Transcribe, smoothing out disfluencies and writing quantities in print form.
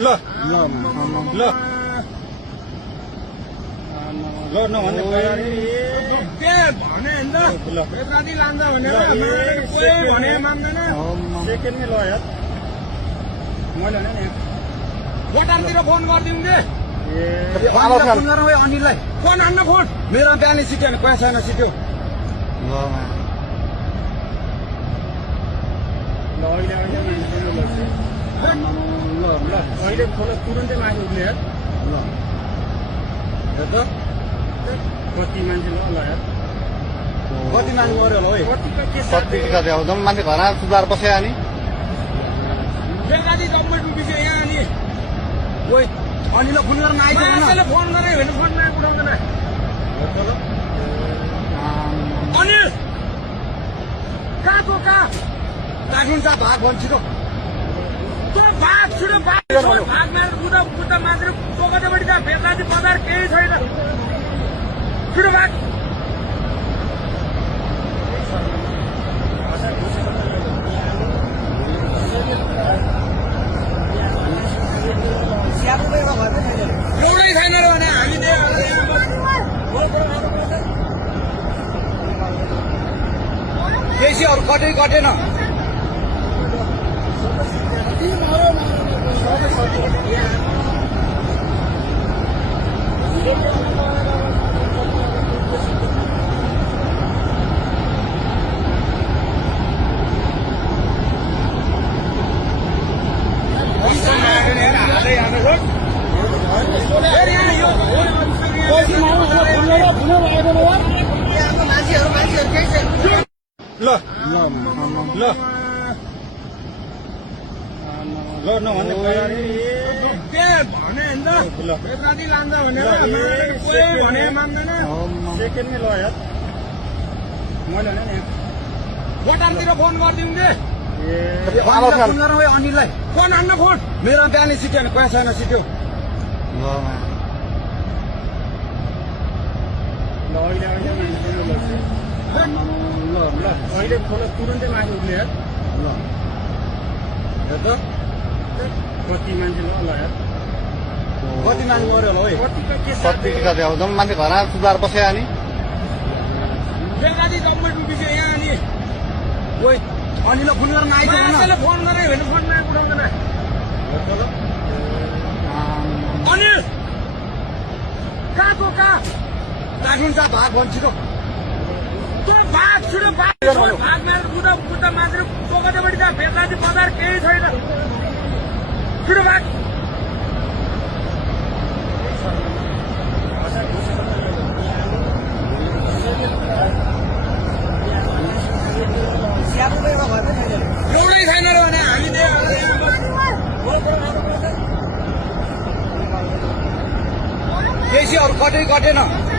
ल ल ल नभन्ने भने बेत्रादी लान्छ भनेर भने मान्दैन सेकेन्डमै ल यार मैले भने नि बटारतिर फोन गरिदिउँ दे फोन गरौँ है अनिललाई फोन हान्न फोन मेरो बिहानै सिट्यो भने पैसा छैन सिट्यो ल अहिले अहिले खोला तुरन्तै माथि उठ्ने यार ल हेर त कति मान्छे ल यार कति मान्छे मऱ्यो होला है कति कति आउँदा मान्छे घरमा सुधार बस्यो अनि बेकारी जम्मै डुबिसक्यो यहाँ अनि ओइ अनिललाई फोन गर्न आइसक्यो फोन गरेँ भने फोन उठाउँदैन अनिल कहाँको कहाँ काठुन्छ भाग भन्छ छिटो भाग छिटो भाग मारेर बुद्ध मान्छेले टोकटेपट्टि त बेत्रादी बजार केही छैन छिटो भाग एउटै छैन र भने हामी बेसी अरू कटेन ल ल ल नभन्ने भने बेत्रादी लान्छ भनेर भने मान्दैन सेकेन्डमै ल यार मैले भने नि बटारतिर फोन गरिदिउँ दे फोन गरौँ है अनिललाई फोन हान्न फोन मेरो बिहानै सिट्यो भने पैसा छैन सिट्यो ल अहिले अहिले खोला तुरन्तै माथि उठ्ने यार ल हेर त कति मान्छे ल यार कति मान्छे मऱ्यो होला है कति कति आउँदा मान्छे घरमा सुधार बस्यो अनि बेकारी जम्मै डुबिसक्यो यहाँ अनि ओइ अनिललाई फोन गर्न आइसक्यो फोन गरेँ भने फोन उठाउँदैन अनिल कहाँको कहाँ काठुन्छ भाग भन्छ छिटो भाग छिटो भाग मारेर बुद्ध मान्छेले टोकटेपट्टि त बेत्रादी बजार केही छैन छिटो भाग एउटै छैन र भने हामी बेसी अरू कटेन ल